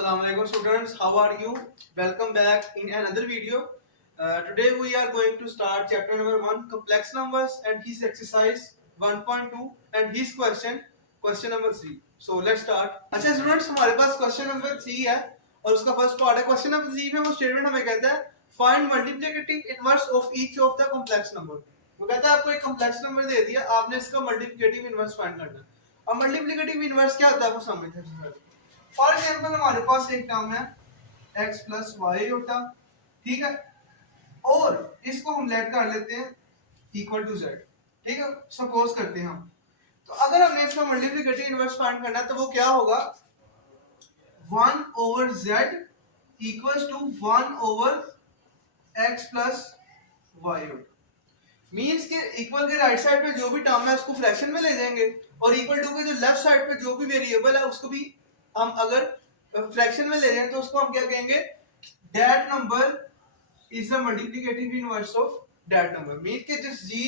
Assalamu alaikum students, how are you? Welcome back in another video. Today we are going to start chapter number 1 complex numbers and his exercise 1.2 and his question number 3. So let's start. अच्छा students, हमारे पास question number 3 है और उसका first part है. Question number 3 में वो statement हमें कहता है find multiplicative inverse of each of the complex number. वो कहता है आपको एक complex number दे दिया, आपने इसका multiplicative inverse find करना है. अब multiplicative inverse क्या होता है वो समझते हैं. फॉर एग्जाम्पल हमारे पास एक टर्म है x प्लस वाई होता, ठीक है, और इसको हम लेट कर लेते हैं इक्वल टू z, ठीक है, सपोज करते हैं हम. तो अगर हमने इसका मल्टीप्लिकेटिव इनवर्स फाइंड करना है तो वो क्या होगा 1 over z equals to 1 over x plus y होता. मींस के इक्वल के राइट साइड पे जो भी टर्म है उसको फ्रैक्शन में ले जाएंगे और इक्वल टू के जो लेफ्ट साइड पे जो भी वेरिएबल है उसको भी हम अगर फ्रैक्शन में ले जाएं तो उसको हम क्या कहेंगे that number is the multiplicative inverse of that number. Means के जो जी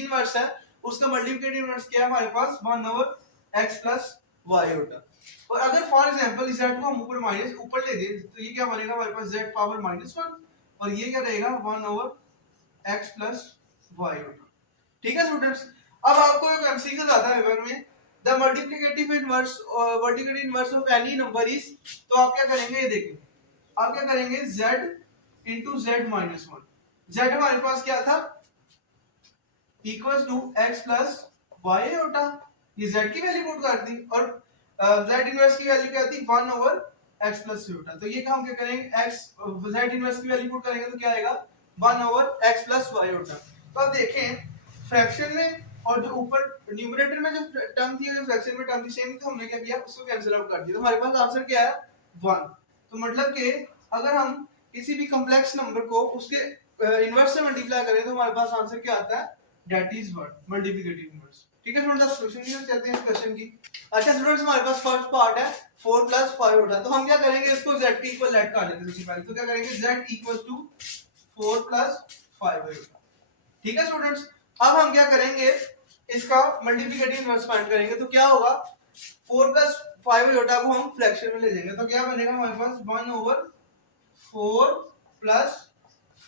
इनवर्स है उसका मल्टीप्लिकेटिव इनवर्स क्या है हमारे पास 1 ओवर x प्लस y होता. और अगर फॉर एग्जांपल इस z को हम ऊपर माइनस ऊपर ले दें तो ये क्या बनेगा हमारे पास z पावर -1 और ये क्या रहेगा 1 ओवर x प्लस y होता. ठीक है स्टूडेंट्स, अब आपको एक एमसीक्यू आता है पेपर में the multiplicative inverse of any number is, तो आप क्या करेंगे ये देखिए, आप क्या करेंगे z into z minus 1. z हमारे पास क्या था equals to x plus y होता, ये z की वैल्यू पुट कर दी और z इनवर्स की वैल्यू क्या थी 1 ओवर x प्लस होता. तो ये हम क्या करेंगे x z इनवर्स की वैल्यू पुट करेंगे तो क्या आएगा 1 ओवर x प्लस y होता. तो अब देखें फ्रैक्शन में और जो ऊपर न्यूमरेटर में जो टर्म थी जो फ्रैक्शन में टर्म थी सेम, तो हमने क्या किया उसको कैंसिल आउट कर दिया. तो हमारे पास आंसर क्या है 1. तो मतलब कि अगर हम किसी भी कॉम्प्लेक्स नंबर को उसके इनवर्स से मल्टीप्लाई करें तो हमारे पास आंसर क्या आता है that is what multiplicative inverse. ठीक है स्टूडेंट्स, आप सॉल्यूशन की चलते हैं इस क्वेश्चन की. अच्छा स्टूडेंट्स, हमारे पास फर्स्ट पार्ट है 4 प्लस 5 होता है, तो हम क्या करेंगे इसको z के इक्वल लेट कर लेते हैं सबसे पहले. तो क्या करेंगे z इक्वल टू 4 प्लस 5 होगा. ठीक है स्टूडेंट्स, अब हम क्या करेंगे इसका मल्टीप्लिकेटिव इनवर्स फाइंड करेंगे. तो क्या होगा 4 प्लस 5 योटा को हम फ्रैक्शन में ले जाएंगे तो क्या बनेगा हमारे पास 1 ओवर 4 प्लस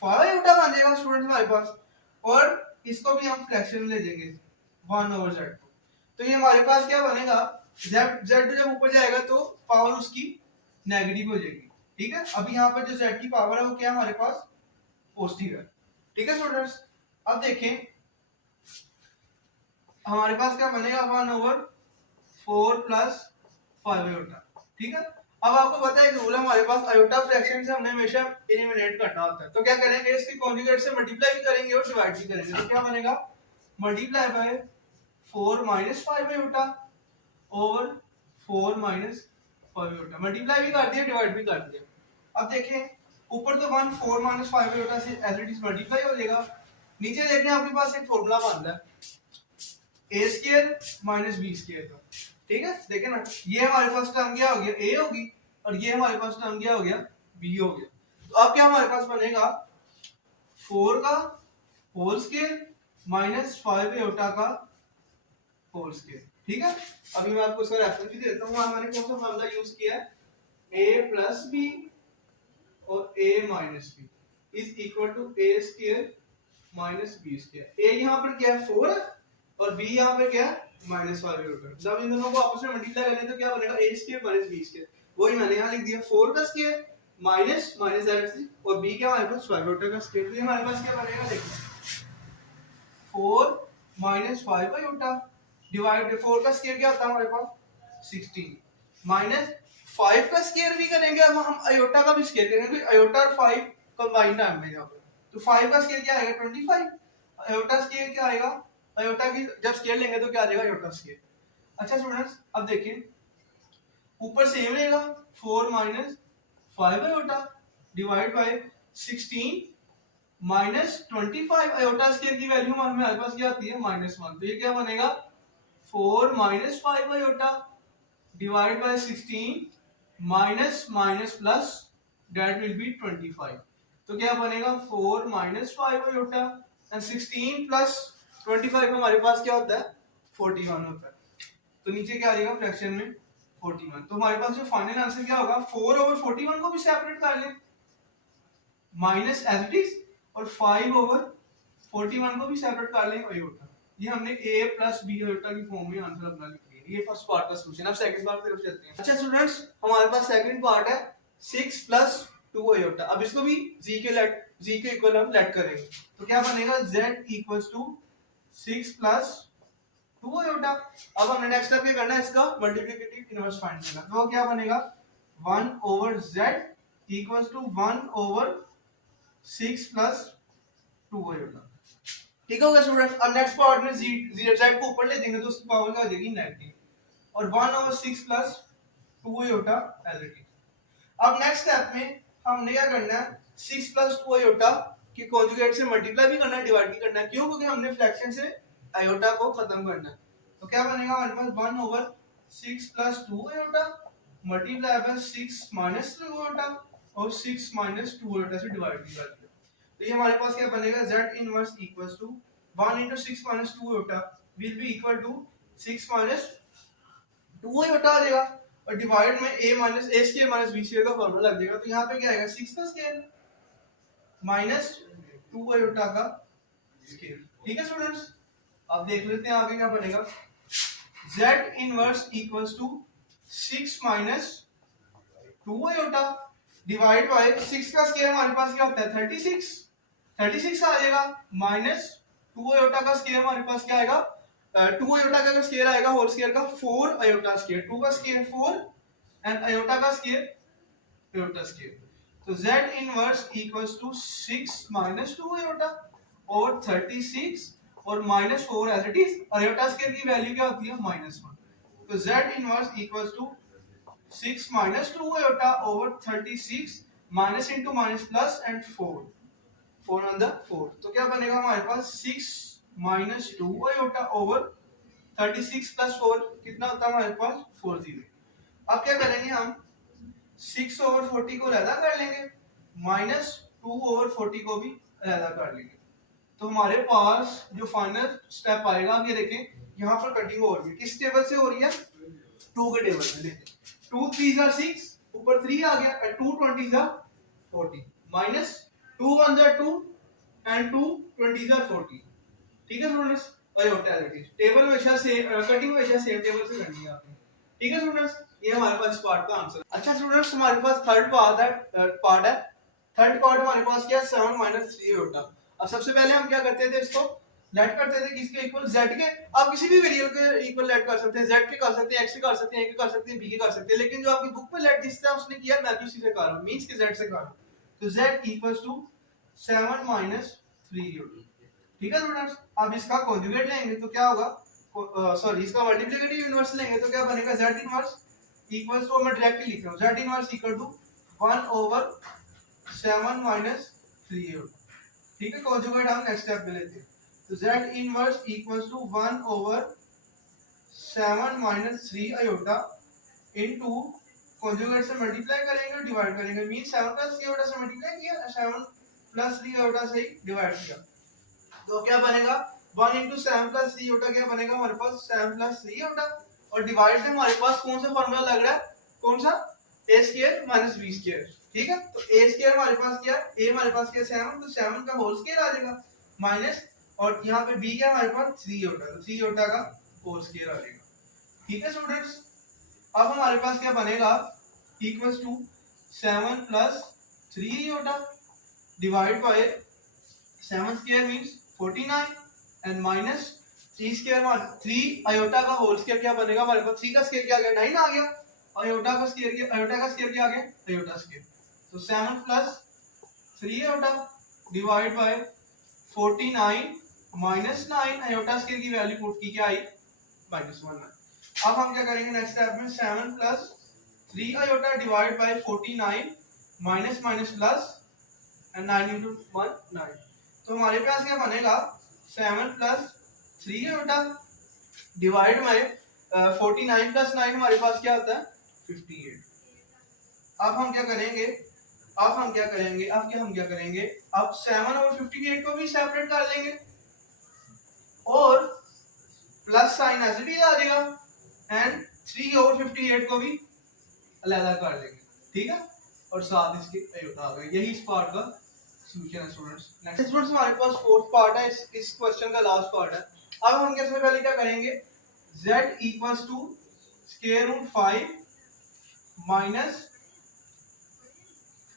5 योटा बन जाएगा स्टूडेंट्स हमारे पास, और इसको भी हम फ्रैक्शन में ले जाएंगे 1 ओवर z को. तो ये हमारे पास क्या बनेगा z जब ऊपर जाएगा तो पावर उसकी नेगेटिव हो जाएगी. ठीक है, अभी यहाँ पर जो z की पावर है वो क्या हमारे पास पॉजिटिव है. ठीक है स्टूडेंट्स, अब देखें हमारे पास क्या बनेगा 1 ओवर 4 प्लस 5 आयोटा. ठीक है, अब आपको पता है रूल हमारे पास आयोटा फ्रैक्शन से हमने हमेशा एलिमिनेट करना होता है. तो क्या करेंगे इसकी कॉन्जुगेट से मल्टीप्लाई भी करेंगे और डिवाइड भी करेंगे. तो क्या बनेगा multiply by 4 minus 5 iota over 4 minus 5 iota. Multiply भी कर दिया डिवाइड भी कर दिया. अब देखें ऊपर तो 1 4 माइनस 5 आयोटा से एज इट इज मल्टीप्लाई हो जाएगा. नीचे देखें आपके पास एक फॉर्मूला बन रहा है a square minus b square का. ठीक है, देखें ना, ये हमारे पास टर्म क्या हो गया a होगी और ये हमारे पास टर्म क्या हो गया b हो गया. तो अब क्या हमारे पास बनेगा 4 का होल स्क्वायर माइनस 5 आयोटा का होल स्क्वायर. ठीक है, अभी मैं आपको इसका रेफरेंस भी देता हूं. हमने कौन सा फॉर्मूला यूज किया है a प्लस b और a minus b is equal to a square minus b square. a यहां पर क्या है 4 है और b यहाँ पे क्या है -5 होगा. जब इन दोनों को आपस में मल्टीप्लाई करें तो क्या बनेगा a square minus b square. वही मैंने यहाँ लिख दिया 4 का स्क्वायर माइनस माइनस और b क्या हमारे पास 5 होता है स्क्वायर. तो हमारे पास क्या बनेगा देखिए 4 माइनस 5 होता डिवाइड 4 का स्क्वायर क्या होता है हमारे पास 16 माइनस 5 का स्क्वायर भी करेंगे. अब हम आयोटा का भी स्क्वायर करेंगे. आयोटा और 5 कंबाइन टर्म में यहाँ पे, तो 5 का स्क्वायर क्या आएगा 25. आयोटा स्क्वायर क्या आएगा आयोटा की जब स्केयर लेंगे तो क्या आ जाएगा आयोटा स्केयर. अच्छा स्टूडेंट्स, अब देखिए ऊपर सेम रहेगा 4 minus 5 iota divide bye 16 minus 25. Iota square की वैल्यू हमारे पास क्या आती है -1. तो ये क्या बनेगा 4 minus 5 iota divide bye 16 minus minus plus that will be 25. तो क्या बनेगा 4 माइनस 5 आयोटा एंड 16 प्लस 25 हमारे पास क्या होता है 41 होता है. तो नीचे क्या आ जाएगा फ्रैक्शन में 41। तो हमारे पास जो फाइनल आंसर क्या होगा, 4/41 को भी सेपरेट कर लें माइनस एज इट इज, और 5/41 को भी सेपरेट कर लें अयोटा। ये हमने a प्लस बी अयोटा की फॉर्म में आंसर अपना लिख लिया। ये फर्स्ट पार्ट का सॉल्यूशन। अब सेकंड पार्ट की तरफ चलते हैं। अच्छा स्टूडेंट्स, हमारे पास सेकंड पार्ट है 6 प्लस 2 अयोटा। अब इसको भी z के इक्वल हम लेट करेंगे, तो क्या बनेगा, z equals to 6 plus 2 iota. अब हमने नेक्स्ट स्टेप क्या करना है, इसका मल्टीप्लिकेटिव इनवर्स फाइंड करना। तो क्या बनेगा, 1/z equals to 1/6 plus 2 aorta. ठीक हो गया स्टूडेंट्स। अब नेक्स्ट पार्ट में z को ऊपर ले देंगे तो उसकी पावर क्या हो जाएगी, नेगेटिव, और 1/6 plus 2 iota as it is. अब नेक्स्ट स्टेप में हमने क्या करना है, 6 प्लस 2 अयोटा के कॉन्जुगेट से मल्टीप्लाई भी करना है, डिवाइड भी करना है। क्यों, क्योंकि हमने फ्रैक्शन से अयोटा को खत्म करना है। तो क्या बनेगा हमारे पास, 1/6 plus 2 iota multiply by 6 minus 2 iota, और 6 माइनस 2 अयोटा से डिवाइड भी कर दिया। तो ये हमारे पास क्या बनेगा, z inverse equals to 1 into 6 minus 2 iota will be equal to 6 minus 2 iota आ जाएगा, और डिवाइड में a square minus b square का फॉर्मूला लग जाएगा। तो यहाँ पे क्या आएगा, 6 का स्क्वायर माइनस 2 iota का स्क्वायर। ठीक है स्टूडेंट्स, अब देख लेते हैं आगे क्या बनेगा, z inverse equals to 6 minus 2 iota divide by 6 का स्क्वायर हमारे पास क्या होता है, 36 आ जाएगा, माइनस 2 अयोटा का स्क्वायर हमारे पास क्या आएगा, 2 अयोटा का स्क्वायर आएगा होल स्क्वायर का 4 अयोटा स्क्वायर, 2 का स्क्वायर 4 एंड अयोटा का स्क्वायर अयोटा स्क्वायर। तो z inverse equals to 6 minus 2 iota और 36 और minus 4 as it is. Iota square की वैल्यू क्या होती है, -1। तो z inverse equals to 6 minus 2 iota over 36 minus into minus plus and 4 on the 4। तो क्या बनेगा हमारे पास, 6 minus 2 iota over 36 plus 4 कितना होता है हमारे पास, 40। अब क्या करेंगे हम, 6/40 को अलग कर लेंगे, माइनस 2/40 को भी अलग कर लेंगे। तो हमारे पास जो फाइनल स्टेप आएगा, आप ये देखें यहाँ पर कटिंग हो रही है, किस टेबल से हो रही है, 2 के टेबल से। देखें 2 3 are 6, ऊपर 3 आ गया, and 2 20s are 40, minus 2 1s are 2 and 2 20s are 40। ठीक है स्टूडेंट्स, अयोटा टेबल हमेशा सेम, कटिंग हमेशा सेम टेबल से करनी है आपने। ठीक है स्टूडेंट्स, ये हमारे पास इस पार्ट का आंसर। अच्छा स्टूडेंट्स, हमारे पास थर्ड पार्ट है। थर्ड पार्ट हमारे पास क्या है, 7 minus 3 अयोटा। अब सबसे पहले हम क्या करते थे, इसको लेट करते थे किसके इक्वल, z के। आप किसी भी वेरिएबल के इक्वल लेट कर सकते हैं, z के कर सकते हैं, x के कर सकते हैं, a के कर सकते हैं, b के कर सकते हैं। लेकिन जो आपकी बुक में लेट जिस तरह उसने किया, मैं भी उसी से कर रहा हूं, मींस कि z से कर रहा हूं। तो z equals to 7 minus 3 iota. ठीक है स्टूडेंट्स, अब इसका कॉन्जुगेट लेंगे तो क्या होगा, सॉरी इसका मल्टीप्लिकेटिव इनवर्स लेंगे तो क्या बनेगा, z इनवर्स इक्वल्स टू, मैं डायरेक्टली लिख रहा हूं, z inverse equal to 1/7 minus 3 iota. ठीक है, कॉन्जुगेट हम नेक्स्ट स्टेप में लेते हैं। तो z inverse equals to 1/7 minus 3 iota into conjugate से मल्टीप्लाई करेंगे और डिवाइड करेंगे, मीन 7 प्लस 3 अयोटा से मल्टीप्लाई किया, 7 प्लस 3 अयोटा से डिवाइड किया। तो क्या बनेगा, 1 into 7 plus 3 अयोटा क्या बनेगा हमारे पास, 7 plus 3 अयोटा, और डिवाइड से हमारे पास कौन सा फॉर्मूला लग रहा है, कौन सा, a square minus b square. ठीक है, तो a स्क्वायर हमारे पास क्या है, a हमारे पास क्या 7, तो 7 का होल स्क्वायर आ जाएगा, माइनस, और यहाँ पे b क्या हमारे पास 3 अयोटा, तो 3 अयोटा का होल स्क्वायर आ जाएगा। ठीक है स्टूडेंट्स, अब हमारे पास क्या बनेगा, equals to 7 plus 3 iota divide by 7 square means 49 and minus 3 square, 3 iota का होल स्क्वायर क्या बनेगा हमारे पास, 3 का स्क्वायर क्या आ गया, 9 आ गया, अयोटा का स्क्वायर क्या आ गया, अयोटा स्क्वायर। तो 7 plus 3 iota divide by 49 minus 9, iota square की वैल्यू पुट की क्या आई, -1। अब हम क्या करेंगे नेक्स्ट स्टेप में, 7 plus 3 iota divide by 49 minus minus plus and 9 into 1 9। तो हमारे पास क्या बनेगा, 7 plus 3 iota divide by 49 plus 9 हमारे पास क्या होता है, 58। अब हम क्या करेंगे, अब 7 और 58 को भी सेपरेट कर लेंगे, और plus sign as it is आ जाएगा, एंड 3 over 58 को भी अलग कर लेंगे, ठीक है, और साथ इसके अयोटा आ गए। यही इस पार्ट का सॉल्यूशन है स्टूडेंट्स। नेक्स्ट स्टूडेंट्स हमारे पास फोर्थ पार्ट है, इस क्वेश्चन का लास्ट पार्ट है। अब हम क्या सबसे पहले क्या करेंगे, z equals to square root 5 minus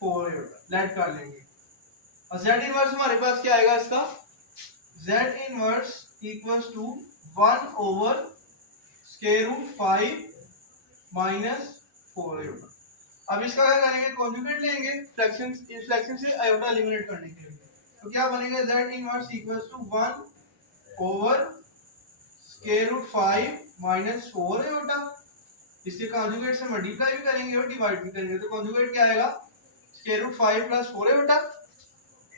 4 let कर लेंगे, और z इनवर्स हमारे पास क्या आएगा इसका, z inverse equals to 1 over square root 5 minus 4। अब इसका क्या करेंगे, कॉन्जुगेट लेंगे फ्रैक्शन, इस फ्रैक्शन से आयोटा एलिमिनेट करने के लिए। तो क्या बनेगा, z inverse equals to 1 over square root 5 minus 4 iota. इसके कॉन्जुगेट से मल्टीप्लाई भी करेंगे और डिवाइड भी करेंगे, तो कॉन्जुगेट क्या आएगा, square root 5 plus 4 iota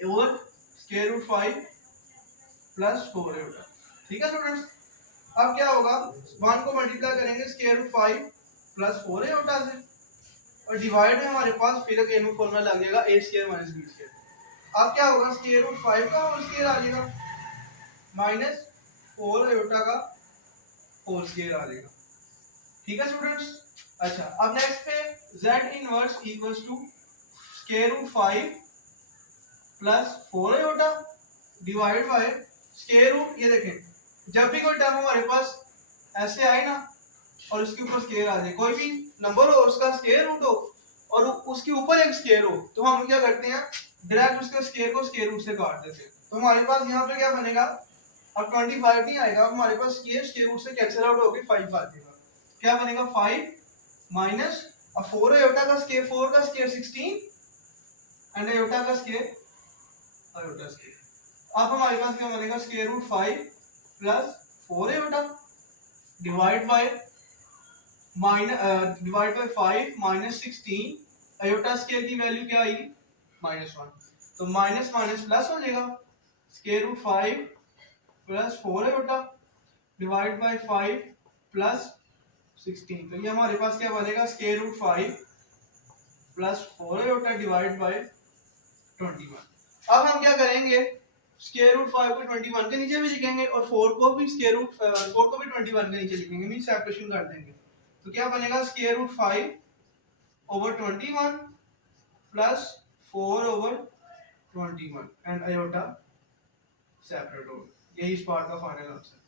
over square root 5 plus 4 iota. ठीक है स्टूडेंट्स, अब क्या होगा, 1 को मल्टीप्लाई करेंगे स्क्वायर रूट 5 प्लस 4 आयोटा से, और डिवाइड में हमारे पास फिर अगेन में फॉर्मूला लग जाएगा a square minus b square. अब क्या होगा, स्क्वायर रूट 5 का होल स्क्वायर आ जाएगा माइनस 4 आयोटा का होल स्क्वायर आ जाएगा। ठीक है स्टूडेंट्स। अच्छा, अब नेक्स्ट पे z inverse equals to square root 5 plus 4 iota divide by square root, ये देखें जब भी कोई टर्म हमारे पास ऐसे आए ना और उसके ऊपर स्क्वायर आ जाए, कोई भी नंबर हो उसका स्क्वायर रूट हो और उसके ऊपर एक स्क्वायर हो, तो हम क्या करते हैं, डायरेक्ट उसके स्क्वायर को स्क्वायर रूट से काट देते हैं। तो हमारे पास यहाँ पे क्या बनेगा, अब 25 नहीं आएगा, हमारे पास स्क्वायर रूट से कैंसिल आउट होगी 5 आ जाएगा। क्या बनेगा, 5 माइनस, अब 4 आयोटा का स्क्वायर, 4 का स्क्वायर 16 एंड आयोटा का स्क्वायर आयोटा स्क्वायर। अब हमारे पास क्या बनेगा, square root 5 plus 4 iota divide by divide by 5 minus 16, iota square की वैल्यू क्या आएगी, -1, तो माइनस माइनस प्लस हो जाएगा, square root 5 plus 4 iota divide by 5 plus 16, तो ये हमारे पास क्या बनेगा, square root 5 plus 4 iota divide by 21। अब हम क्या करेंगे, स्क्वायर रूट 5 को 21 के नीचे भी लिखेंगे और 4 को भी स्क्वायर रूट 4 को भी 21 के नीचे लिखेंगे, मींस सेपरेशन कर देंगे। तो क्या बनेगा, square root 5 over 21 plus 4 over 21 and iota separate होगा। यही इस पार्ट का फाइनल आंसर।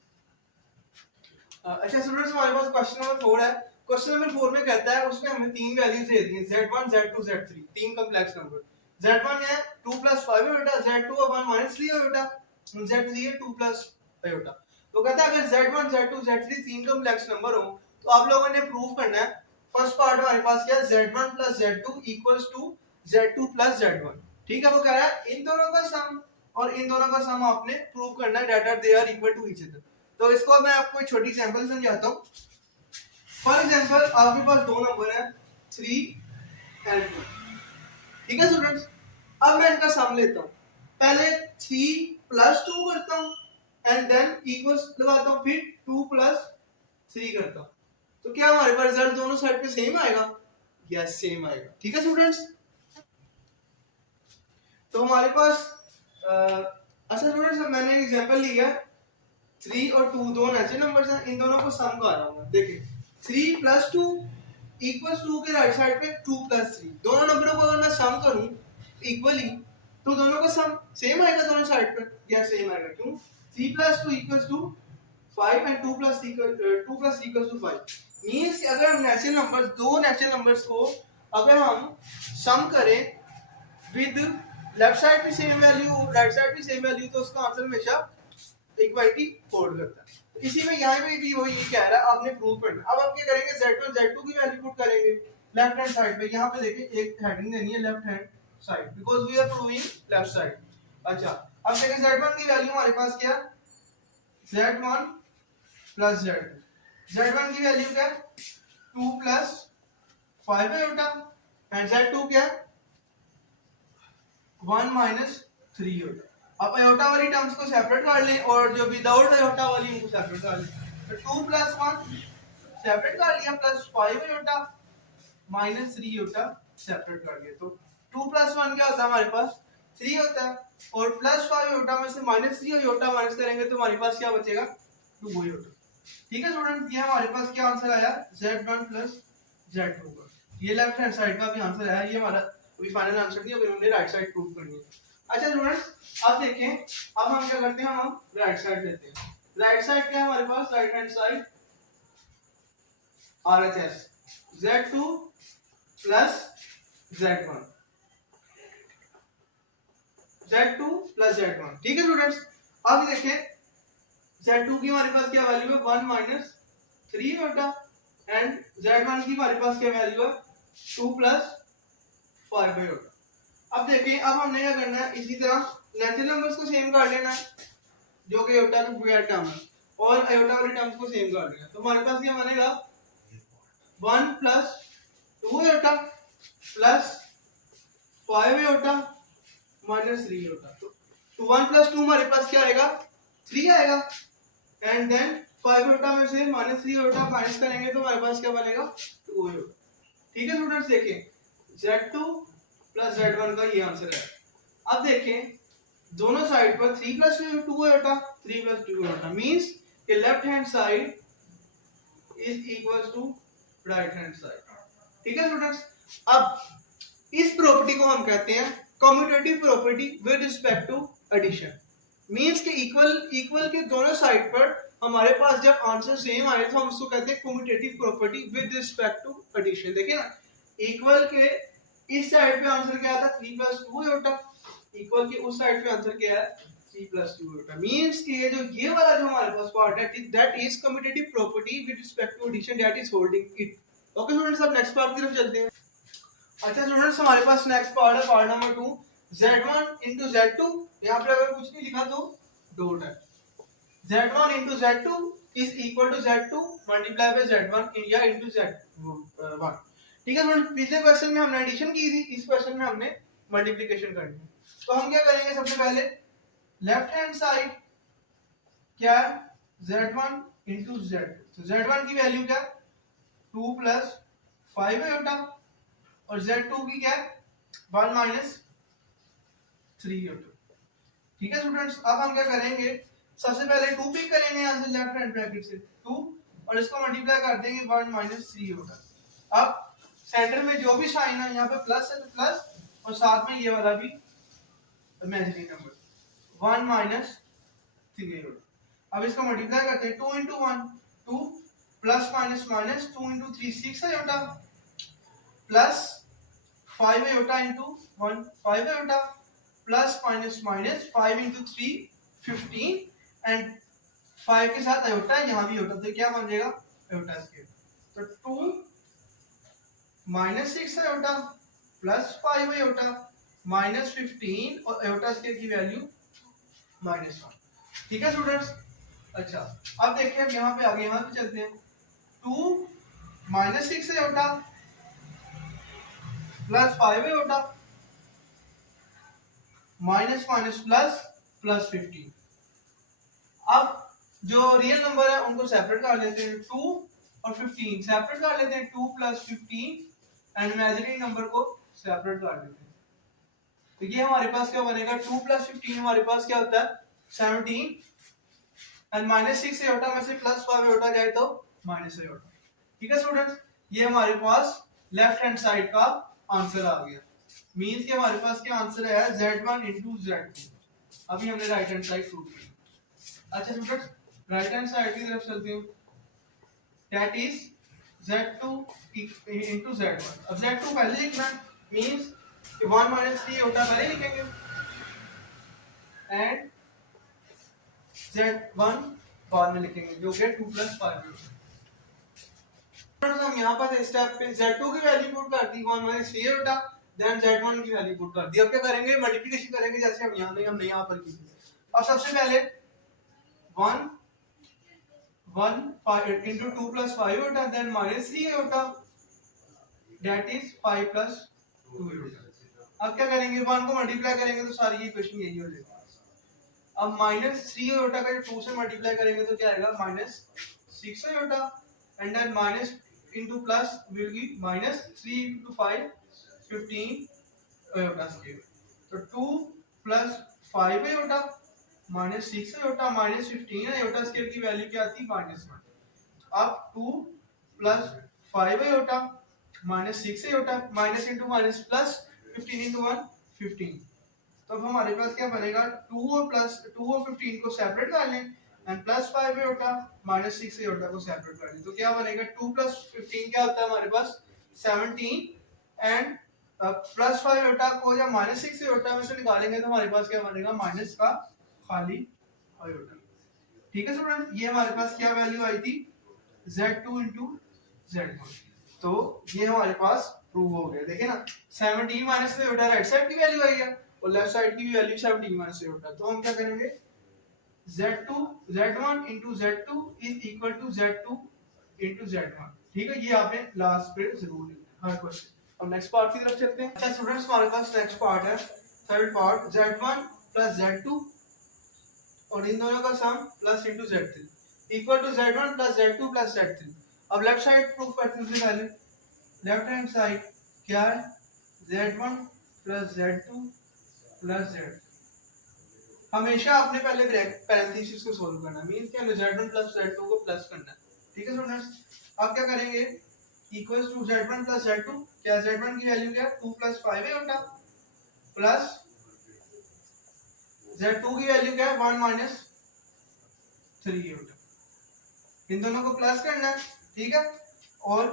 अच्छा स्टूडेंट्स, हमारे पास क्वेश्चन नंबर 4 है। क्वेश्चन नंबर 4 में कहता है, उसमें हमें तीन वैल्यूज दे दी हैं, z1 z2 z3, तीन कॉम्प्लेक्स नंबर। z1 है 2 प्लस 5 आयोटा, z2 है 1 माइनस 3 आयोटा, z3 है 2 प्लस आयोटा। तो कहता है अगर z1 z2 z3 तीन कॉम्प्लेक्स नंबर हो तो आप लोगों ने प्रूव करना है। फर्स्ट पार्ट हमारे पास क्या है, z1 plus z2 equals to z2 plus z1। ठीक है, वो कह रहा है इन दोनों का सम और इन दोनों का सम आपने प्रूव करना है that they are equal to each other. तो इसको मैं आपको एक छोटी एग्जांपल समझाता हूँ। फॉर एग्जांपल आपके पास दो नंबर है 3 एंड 2। ठीक है स्टूडेंट्स, अब मैं इनका सम लेता हूँ। पहले 3 प्लस 2 करता हूँ एंड देन इक्वल्स लगाता हूँ, फिर 2 प्लस 3 करता हूँ। तो क्या हमारे पास रिजल्ट दोनों साइड पे सेम आएगा? यस, सेम आएगा। ठीक है स्टूडेंट्स, तो हमारे पास अच्छा स्टूडेंट्स, मैंने एग्जांपल लिया 3 और 2 दोनों ऐसे नंबर्स हैं, इन दोनों को सम कर रहा हूं मैं। देखिए 3 प्लस 2 इक्वल्स 2 के राइट साइड पे 2 प्लस 3, दोनों नंबरों को अगर मैं सम करूं इक्वली तो दोनों का सम सेम आएगा दोनों साइड पे। यस, सेम आएगा। क्यों? 3 plus 2 equals to 5 and 2 plus 3 equals to 5। Means अगर हम नेचुरल नंबर्स, दो नेचुरल नंबर्स को अगर हम सम करें विद लेफ्ट साइड भी सेम वैल्यू राइट साइड भी सेम वैल्यू, तो उसका आंसर हमेशा इक्वालिटी होल्ड करता है। तो इसी में यहाँ पे भी वही कह रहा है, आपने प्रूव करना। अब आप क्या करेंगे, z1 z2 की वैल्यू पुट करेंगे लेफ्ट हैंड साइड पे। यहाँ पे देखिए एक हेडिंग देनी है left hand side, because we are proving left side. अच्छा, अब देखिए z1 की वैल्यू हमारे पास क्या है, z1 प्लस z2। z1 की वैल्यू क्या है, 2 प्लस 5 आयोटा एंड z2 क्या है, 1 माइनस 3 आयोटा। अब आयोटा वाली टर्म्स को सेपरेट कर लें और जो विदाउट आयोटा वाली उनको सेपरेट कर लें। तो 2 प्लस 1 सेपरेट कर लिया, plus 5 iota minus 3 iota separate कर लिया। तो 2 प्लस 1 क्या होता है हमारे पास, 3 होता है, और प्लस 5 आयोटा में से माइनस 3 आयोटा माइनस करेंगे तो हमारे पास क्या बचेगा, 2 आयोटा। ठीक है स्टूडेंट, ये हमारे पास क्या आंसर आया, Z1 प्लस Z2 का। ये लेफ्ट हैंड साइड का भी आंसर आया, ये हमारा अभी फाइनल आंसर नहीं, अभी हमने राइट साइड प्रूव करनी है। अच्छा स्टूडेंट्स, अब देखें, अब हम क्या करते हैं, हम राइट साइड लेते हैं। राइट साइड क्या है हमारे पास, right hand side RHS Z2 plus Z1, Z2 plus Z1। ठीक है स्टूडेंट्स, अब देखें Z2 की हमारे पास क्या वैल्यू है, 1 माइनस 3 बेटा, एंड Z1 की हमारे पास क्या वैल्यू है, 2 प्लस 5 बेटा। अब देखें, अब हमने क्या करना है, इसी तरह नेचुरल नंबर्स को सेम कर लेना है, जो कि आयोटा का बगैर टर्म है, और आयोटा वाली टर्म्स को सेम कर लेना है। तो हमारे पास क्या बनेगा, 1 plus 2 iota plus 5 iota minus 3 iota. तो 1 प्लस 2 हमारे पास क्या आएगा, 3 आएगा, एंड देन 5 आयोटा में से माइनस 3 आयोटा माइनस करेंगे तो हमारे पास क्या बनेगा, 2 आयोटा। ठीक है स्टूडेंट्स, देखें Z2 प्लस Z1 का ये आंसर है। अब देखें दोनों साइड पर 3 plus 2 iota, 3 plus 2 iota, means कि left hand side is equals to right hand side. ठीक है स्टूडेंट्स, अब इस प्रॉपर्टी को हम कहते हैं commutative property with respect to addition. Means के इक्वल के दोनों साइड पर हमारे पास जब आंसर सेम आए तो हम उसको कहते हैं commutative property with respect to addition. देखिए ना, इक्वल के इस साइड पे आंसर क्या आता है, 3 प्लस 2 आयोटा, इक्वल के उस साइड पे आंसर क्या है, 3 प्लस 2 आयोटा। मींस कि ये वाला जो हमारे पास पार्ट है, that is commutative property with respect to addition, that is holding it. Okay students, अब नेक्स्ट पार्ट की तरफ चलते हैं। अच्छा स्टूडेंट्स, हमारे पास नेक्स्ट पार्ट है, part number 2, Z1 into Z2। यहाँ पे अगर कुछ नहीं लिखा तो डॉट है। Z1 into Z2 is equal to Z2 multiply by Z1 या into Z1। ठीक है स्टूडेंट, पिछले क्वेश्चन में हमने एडिशन की थी, इस क्वेश्चन में हमने मल्टीप्लिकेशन करनी है। तो हम क्या करेंगे, सबसे पहले लेफ्ट हैंड साइड क्या है, Z1 into Z2। तो Z1 की वैल्यू क्या, 2 प्लस 5 आयोटा, और Z2 की क्या है, 1 माइनस 3 आयोटा। ठीक है स्टूडेंट्स, अब हम क्या करेंगे, सबसे पहले 2 पिक करेंगे यहाँ से लेफ्ट हैंड ब्रैकेट से 2, और इसको मल्टीप्लाई कर देंगे 1 माइनस 3 होगा। अब सेंटर में जो भी साइन है, यहाँ पे प्लस है तो प्लस, और साथ में ये वाला भी इमेजिनरी नंबर 1 माइनस 3 होगा। अब इसको मल्टीप्लाई करते हैं, 2 into 1 2 plus minus minus 2 into 3 6 iota, plus 5 iota into 1 5 iota, plus minus minus 5 into 3 15, and 5 के साथ आयोटा, यहाँ भी आयोटा, तो क्या बन जाएगा, आयोटा स्क्वायर। तो 2 minus 6 iota plus 5 iota minus 15, और आयोटा स्क्वायर की वैल्यू -1। ठीक है स्टूडेंट्स, अच्छा अब देखिए, अब यहाँ पे आगे यहाँ पे चलते हैं, 2 minus 6 iota plus 5 iota minus minus plus plus 15। अब जो रियल नंबर है उनको सेपरेट कर लेते हैं, 2 और 15 सेपरेट कर लेते हैं, 2 प्लस 15, एंड इमेजिनरी नंबर को सेपरेट कर लेते हैं। तो ये हमारे पास क्या बनेगा, 2 प्लस 15 हमारे पास क्या होता है, 17, एंड माइनस 6 आयोटा में से प्लस 5 आयोटा जाए तो माइनस आयोटा। ठीक है स्टूडेंट्स, ये हमारे पास लेफ्ट हैंड साइड का आंसर आ गया। मींस कि हमारे पास क्या आंसर है, Z1 into Z2। अभी हमने राइट हैंड साइड प्रूव की। अच्छा स्टूडेंट्स, राइट हैंड साइड की तरफ चलते हैं, that is Z2 into Z1। अब Z2 पहले लिखना है, मींस 1 माइनस 3 होता पहले लिखेंगे, एंड Z1 बाद में लिखेंगे, जो कि 2 प्लस 5 है। हम यहाँ पर स्टेप पे Z2 की वैल्यू पुट कर दी, 1 माइनस 3 होता, देन Z1 की वैल्यू पुट कर दी। अब क्या करेंगे, मल्टीप्लिकेशन करेंगे, जैसे हमने यहाँ पर की। अब सबसे पहले 1 into 2 plus 5 होता, then minus 3 होता, that is 5 plus 2 होता। अब क्या करेंगे, 1 को मल्टीप्लाई करेंगे तो सारी ये इक्वेशन यही हो जाएगी। अब माइनस 3 होता का जो 2 से मल्टीप्लाई करेंगे तो क्या आएगा, माइनस 6 होता, and then minus into plus will be minus 3 into 5 15 iota square. तो 2 plus 5 iota minus 6 iota minus 15 iota square की वैल्यू क्या आती है, -1। 2 plus 5 iota minus 6 iota minus into minus plus 15 into 1 15। तो अब हमारे पास क्या बनेगा 2 और 15 को सेपरेट कर लें and plus 5 iota minus 6 iota को सेपरेट कर लें तो क्या बनेगा 2 प्लस 15 क्या होता है हमारे पास 17 एंड प्लस 5 आयोटा को या माइनस 6 आयोटा में से निकालेंगे तो हमारे पास क्या बनेगा माइनस का खाली आयोटा। ठीक है स्टूडेंट, ये हमारे पास क्या वैल्यू आई थी z2 into z1। तो ये हमारे पास प्रूव हो गया। देखे ना 17 माइनस से आयोटा राइट साइड की वैल्यू आई है और लेफ्ट साइड की भी वैल्यू 17 माइनस से आयोटा। तो हम क्या करेंगे z1 into z2 is equal to z2 into z1। ठीक है, ये आपने लास्ट पे जरूर लिखना हर क्वेश्चन। अब नेक्स्ट पार्ट की तरफ चलते हैं। अच्छा स्टूडेंट्स, हमारे पास नेक्स्ट पार्ट है third part z1 plus z2 और इन दोनों का sum plus into z3 equal to z1 plus z2 plus z3। अब लेफ्ट साइड प्रूफ करते हैं पहले। लेफ्ट हैंड साइड क्या है z1 plus z2 plus z3। हमेशा आपने पहले पैरेंथेसिस को सॉल्व करना है, मींस कि हमें z1 plus z2 को प्लस करना है। ठीक है स्टूडेंट्स, अब क्या करेंगे equals to z1 plus z2, क्या z1 की वैल्यू क्या है 2 plus 5 है उल्टा प्लस z2 की वैल्यू क्या है 1 minus 3 है उल्टा। इन दोनों को प्लस करना है। ठीक है, और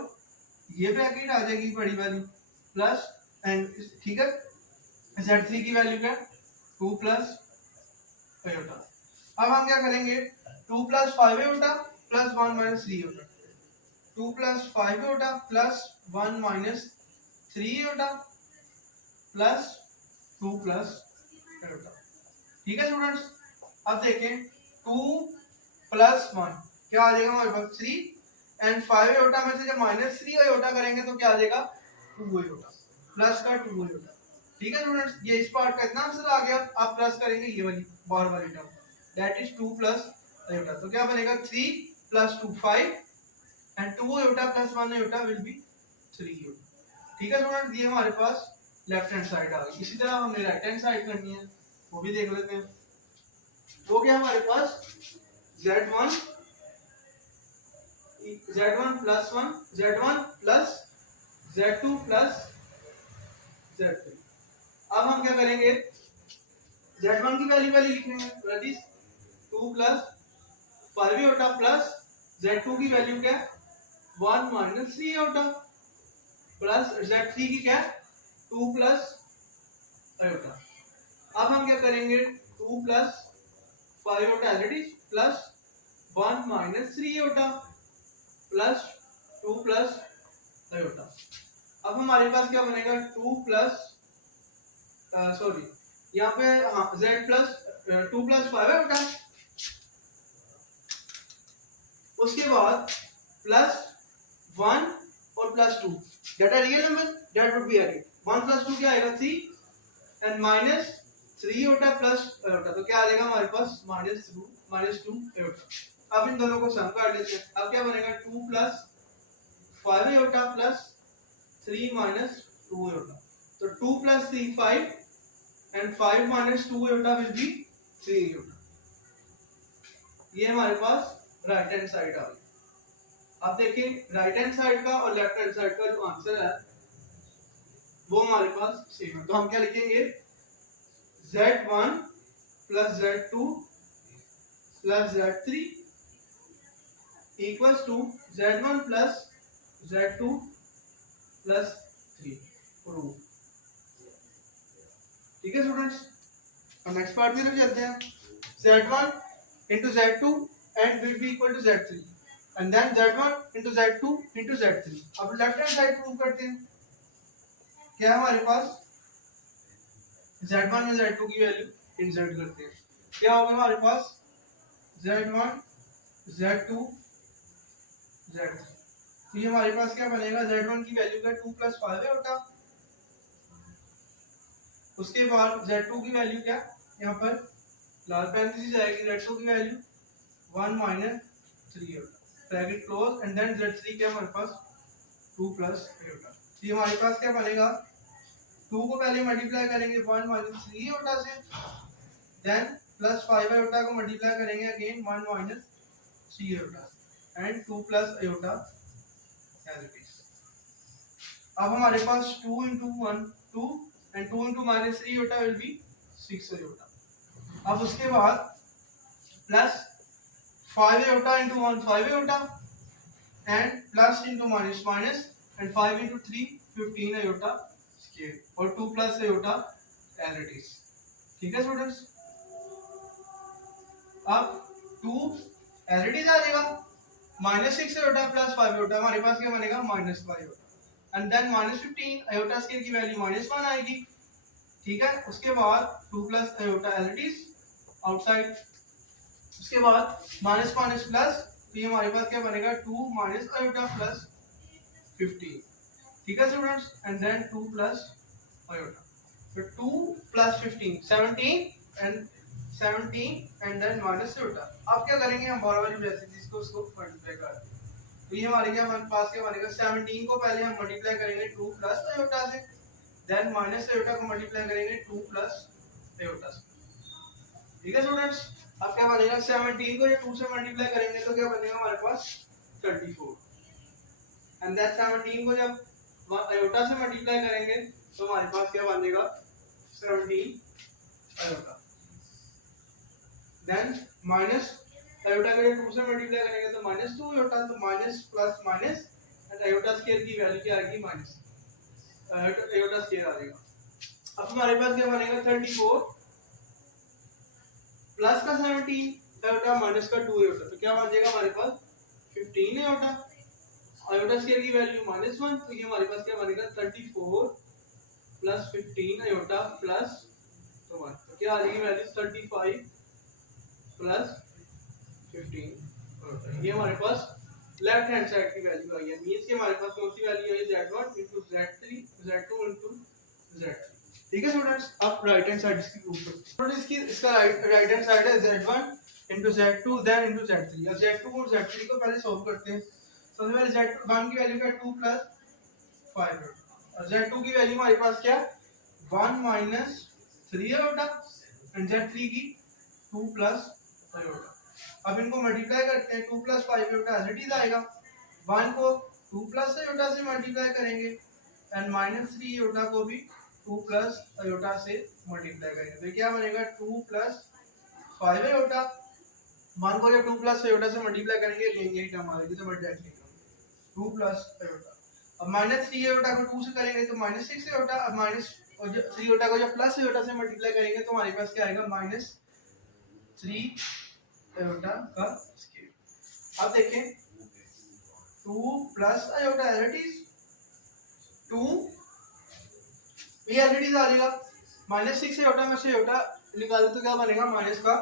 ये ब्रैकेट आ जाएगी बड़ी वाली प्लस एंड ठीक है z3 की वैल्यू क्या 2 प्लस आयोटा। अब हम क्या करेंगे 2 plus 5 iota plus 1 minus 3 iota 2 plus 5 iota plus 1 minus 3 iota plus 2 plus iota. ठीक है स्टूडेंट्स, अब देखें 2 प्लस 1 क्या आ जाएगा हमारे पास 3 एंड 5 आयोटा में से जब माइनस 3 आयोटा करेंगे तो क्या आ जाएगा 2 आयोटा प्लस का 2 आयोटा। ठीक है स्टूडेंट्स, ये इस पार्ट का इतना आंसर आ गया। आप प्लस करेंगे ये वाली बार वाली term that is 2 plus iota. तो क्या बनेगा 3 plus 2 5 and 2 iota plus 1 iota will be 3 iota. ठीक है स्टूडेंट्स, ये हमारे पास लेफ्ट हैंड साइड आ गई। इसी तरह हमने राइट हैंड साइड करनी है, वो भी देख लेते हैं। वो क्या हमारे पास z1 plus 1 z1 plus z2 plus z3। अब हम क्या करेंगे z1 की वैल्यू वाली लिखेंगे that is 2 plus 5 iota plus z2 की वैल्यू क्या 1 माइनस 3 आयोटा प्लस z3 की क्या 2 प्लस आयोटा। अब हम क्या करेंगे 2 plus 5 iota as it is plus 1 minus 3 iota plus 2 plus iota. अब हमारे पास क्या बनेगा 2 प्लस सॉरी यहाँ पे हाँ z प्लस 2 प्लस 5 आयोटा उसके बाद प्लस 1 और plus 2 that are real number that would be added 1 plus 2 क्या आएगा 3 and minus 3 iota plus iota तो क्या आ जाएगा हमारे पास माइनस 2 आयोटा। अब इन दोनों को सम कर लेते हैं। अब क्या बनेगा 2 plus 5 iota plus 3 minus 2 iota. तो 2 plus 3 5 and 5 minus 2 iota will be 3 iota. ये हमारे पास राइट हैंड साइड आ गई। अब देखिए राइट हैंड साइड का और लेफ्ट हैंड साइड का जो आंसर है वो हमारे पास सेम है। तो हम क्या लिखेंगे z1 plus z2 plus z3 equals to z1 plus z2 plus 3 proof. ठीक है स्टूडेंट्स, हम नेक्स्ट पार्ट की तरफ चलते हैं। z1 into z2 and will be equal to z3 and then z1 into z2 into z3। अब left hand side prove करते हैं। क्या हमारे पास z1 में z2 की वैल्यू इंसर्ट करते हैं। क्या होगा हमारे पास z1 z2 z3। तो ये हमारे पास क्या बनेगा z1 की वैल्यू का 2 प्लस 5 आयोटा उसके बाद z2 की वैल्यू क्या यहाँ पर लाल पैरेंथेसिस आएगी z2 की value 1 minus 3 iota bracket close and then z3 क्या हमारे पास 2 प्लस आयोटा। तो ये हमारे पास क्या बनेगा 2 को पहले मल्टीप्लाई करेंगे 1 माइनस 3 आयोटा से देन प्लस 5 आयोटा को मल्टीप्लाई करेंगे again 1 minus 3 iota. And 2 plus iota as it is. अब हमारे पास 2 into 1 2 and 2 into minus 3 iota will be 6 iota. अब उसके बाद plus 5 iota into 1 5 iota and plus into minus minus and 5 into 3 15 iota square और 2 plus iota as it is. ठीक है students. अब 2 एज इट इज आ जाएगा, माइनस 6 अयोटा प्लस 5 अयोटा, हमारे पास क्या बनेगा minus 5 iota and then minus 15 iota square की वैल्यू माइनस 1 आएगी। ठीक है, उसके बाद 2 plus iota as it is outside. उसके बाद माइनस माइनस प्लस, तो ये हमारे पास क्या बनेगा 2 माइनस अयोटा प्लस 15। ठीक है students, and then 2 plus iota, तो 2 plus 15 17 and 17 and then minus iota. अब क्या करेंगे हम बार बार जैसे इसको उसको मल्टीप्लाई कर, तो ये हमारे क्या पास क्या बनेगा 17 को पहले हम मल्टीप्लाई करेंगे 2 प्लस अयोटा से, देन माइनस अयोटा को मल्टीप्लाई करेंगे 2 प्लस अयोटा से। ठीक है स्टूडेंट्स, अब क्या बनेगा 17 को ये 2 से मल्टीप्लाई करेंगे तो क्या बनेगा हमारे पास 34 एंड देन 17 को जब अयोटा से मल्टीप्लाई करेंगे तो हमारे पास क्या बनेगा 17 अयोटा, देन माइनस अयोटा को 2 से मल्टीप्लाई करेंगे तो माइनस 2 अयोटा, तो minus plus minus and iota square की वैल्यू क्या आएगी माइनस अयोटा स्क्वायर आ जाएगा। अब हमारे पास क्या बनेगा 34 प्लस का 17 अयोटा माइनस का 2 अयोटा, तो क्या बन जाएगा हमारे पास 15 अयोटा, अयोटा स्क्वायर की वैल्यू माइनस 1, तो ये हमारे पास क्या बनेगा 34 प्लस 15 अयोटा प्लस 1, तो क्या आ जाएगी वैल्यू 35 प्लस 15 अयोटा। ये हमारे पास लेफ्ट हैंड साइड की वैल्यू आई है, मींस कि हमारे पास कौन सी वैल्यू आई z1 into z3 z2 into z3। ठीक है स्टूडेंट्स, अब राइट हैंड साइड इसकी प्रूफ करते हैं। स्टूडेंट्स इसकी इसका राइट हैंड साइड है z1 into z2 then into z3। अब z2 और z3 को पहले सॉल्व करते हैं। सबसे पहले z1 की वैल्यू क्या 2 प्लस 5 और z2 की वैल्यू हमारे पास क्या 1 माइनस 3 अयोटा एंड z3 की 2 प्लस अयोटा। अब इनको मल्टीप्लाई करते हैं 2 plus 5 iota as it is आएगा, 1 को 2 प्लस अयोटा से मल्टीप्लाई करेंगे एंड माइनस 3 अयोटा को भी 2 प्लस अयोटा से मल्टीप्लाई करेंगे, तो क्या बनेगा 2 प्लस 5 अयोटा, 1 को जब 2 प्लस अयोटा से मल्टीप्लाई करेंगे यही टर्म आ जाएगी, तो मल्टीप्लाई 2 प्लस अयोटा। अब माइनस 3 अयोटा को 2 से करेंगे तो माइनस 6 अयोटा, अब माइनस 3 अयोटा को जब प्लस अयोटा से मल्टीप्लाई करेंगे तो हमारे पास क्या आएगा माइनस 3 अयोटा का स्क्वायर। अब देखें 2 plus iota as it is 2 ये एज इट इज आ जाएगा, माइनस 6 अयोटा में से अयोटा निकालो तो क्या बनेगा माइनस का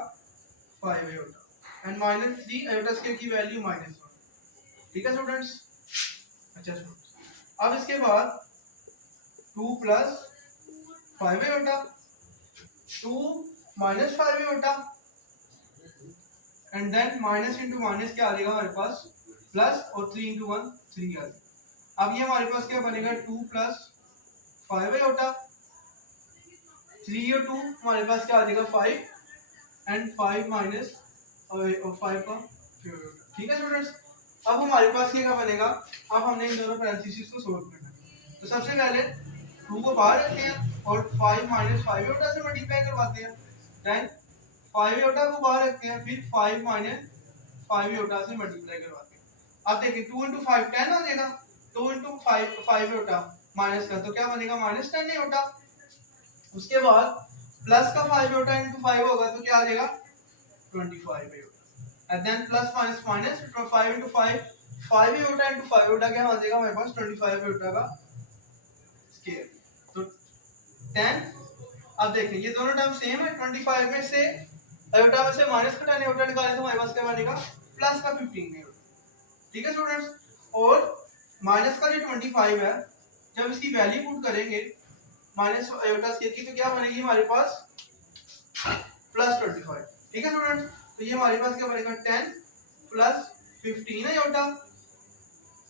5 iota and minus 3 iota square की वैल्यू माइनस 1। ठीक है स्टूडेंट्स, अच्छा स्टूडेंट्स अब इसके बाद 2 plus 5 iota 2 minus 5 iota and then minus into minus क्या आ जाएगा हमारे पास प्लस और 3 इंटू 1 3 आ जाएगा। अब ये हमारे पास क्या बनेगा 2 प्लस 5 अयोटा 3 और 2 हमारे पास क्या आ जाएगा 5 एंड 5 माइनस और 5 का 3 अयोटा। ठीक है स्टूडेंट्स, अब हमारे पास क्या बनेगा, अब हमने इन दोनों पैरेंथेसिस को सॉल्व करना है, तो सबसे पहले 2 को बाहर रखते हैं और 5 माइनस 5 अयोटा से मल्टीप्लाई करवाते हैं, देन 5 अयोटा को बाहर रखते हैं, फिर 5 माइनस 5 अयोटा से मल्टीप्लाई करवाते हैं। अब देखिए 2 into 5 10 आ जाएगा, 2 into 5 अयोटा माइनस का तो क्या बनेगा माइनस 10 अयोटा। उसके बाद प्लस का 5 अयोटा into 5 होगा तो क्या आ जाएगा 25 iota and then plus minus minus 5 into 5 5 iota into 5 iota क्या आ जाएगा हमारे पास 25 अयोटा का स्क्वायर, तो 10। अब देखें ये दोनों टर्म सेम है, 25 में से अयोटा में से माइनस का 10 अयोटा निकालें तो हमारे पास क्या बनेगा प्लस का 15 अयोटा। ठीक है स्टूडेंट्स, और माइनस का जो 25 है जब इसकी वैल्यू पुट करेंगे माइनस अयोटा स्क्वायर की तो क्या बनेगी हमारे पास प्लस 25। ठीक है स्टूडेंट्स, तो ये हमारे पास क्या बनेगा 10 प्लस 15 अयोटा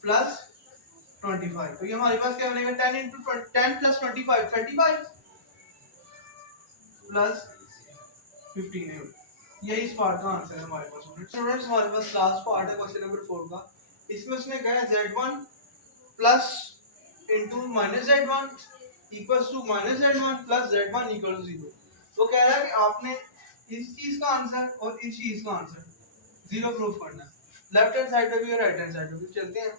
प्लस 25, तो ये हमारे पास क्या बनेगा 10 into 10 plus 25 35 प्लस 15 अयोटा। यही इस पार्ट का आंसर है हमारे पास। स्टूडेंट्स हमारे पास लास्ट पार्ट है क्वेश्चन नंबर 4 का। इसमें उसने कहा है z1 plus into minus z1 equals to minus z1 plus z1 equal to 0। वो कह रहा है कि आपने इस चीज का आंसर और इस चीज का आंसर जीरो प्रूफ करना है। लेफ्ट हैंड साइड पे भी और राइट हैंड साइड पे भी। चलते हैं।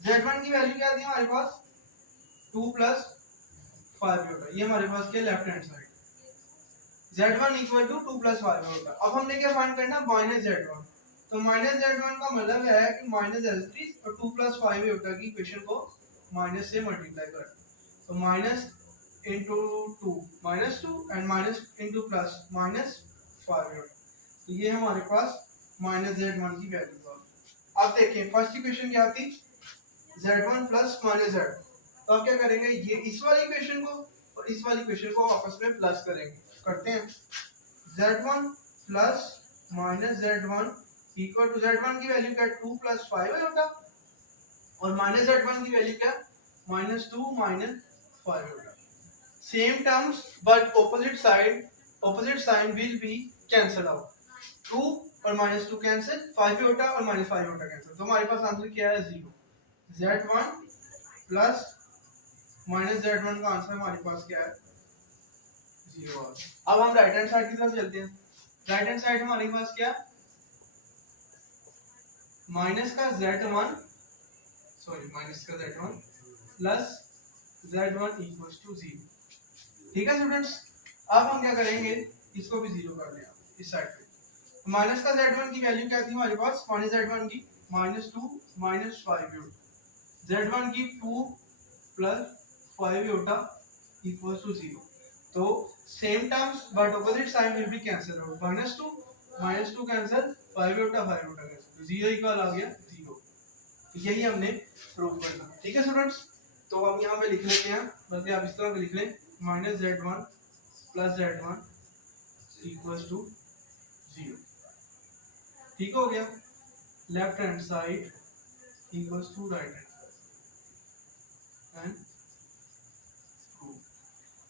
z1 की वैल्यू क्या दी हमारे पास 2 प्लस 5 होगा। ये हमारे पास क्या left hand side z1 equal to 2 plus 5 होगा। अब हमने क्या फाइंड करना माइनस z1। तो माइनस z1 का मतलब है कि माइनस z3 और 2 प्लस 5 होगा की इक्वेशन को माइनस से मल्टीप्लाई कर। तो minus into 2 minus 2 and minus into plus minus 5 होगा। तो ये हमारे पास माइनस z1 की वैल्यू होगा। अब देखिए फर्स्ट इक्वेशन क्या थी z1 प्लस माइनस z। तो आप क्या करेंगे ये इस वाली इक्वेशन को और इस वाली इक्वेशन को आपस में प्लस करेंगे। करते हैं z1 plus minus z1 equal to z1 की वैल्यू क्या 2 प्लस 5 होगा और माइनस z1 की वैल्यू क्या माइनस 2 माइनस 5 होगा। Same terms but opposite sign will be cancel out. 2 और माइनस 2 कैंसिल 5 होगा और माइनस 5 होगा कैंसिल। तो हमारे पास आंसर क्या है 0। z1 प्लस माइनस z1 का आंसर हमारे पास क्या है 0। अब हम राइट हैंड साइड की तरफ चलते हैं। राइट हैंड साइड हमारे पास क्या माइनस का z1 plus z1 equals to 0। ठीक है स्टूडेंट्स। अब हम क्या करेंगे इसको भी 0 कर दें इस साइड पे। माइनस का z1 की वैल्यू क्या थी हमारे पास माइनस z1 की माइनस 2 माइनस 5 z1 की 2 प्लस 5 होता इक्वल्स टू 0। तो same terms but opposite sign will be cancel out. Minus 2 cancel 5 होता कैंसिल। तो 0 इक्वल आ गया 0। यही हमने प्रूव करना। ठीक है स्टूडेंट्स। तो अब यहाँ पे लिख लेते हैं बल्कि आप इस तरह पे लिख लें minus z1 plus z1 equals to 0। ठीक हो गया। Left hand side equals to right hand and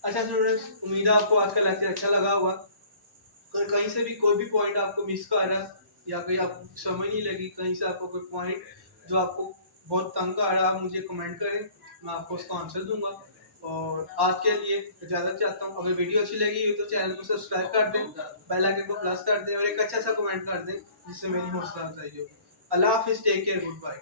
अच्छा स्टूडेंट्स उम्मीद है आपको आज का लेक्चर अच्छा लगा होगा। अगर कहीं से भी कोई भी पॉइंट आपको मिस कर रहा है या कहीं आपको समझ नहीं लगी कहीं से आपको कोई पॉइंट जो आपको बहुत तंग आ रहा है आप मुझे कमेंट करें मैं आपको उसका आंसर दूंगा। और आज के लिए इजाजत चाहता हूँ। अगर वीडियो अच्छी लगी हो तो चैनल को सब्सक्राइब कर दें बेल आइकन को प्रेस कर दें और एक अच्छा सा कमेंट कर दें जिससे मेरी हौसला अफजाई हो। अल्लाह हाफिज टेक केयर गुड बाय।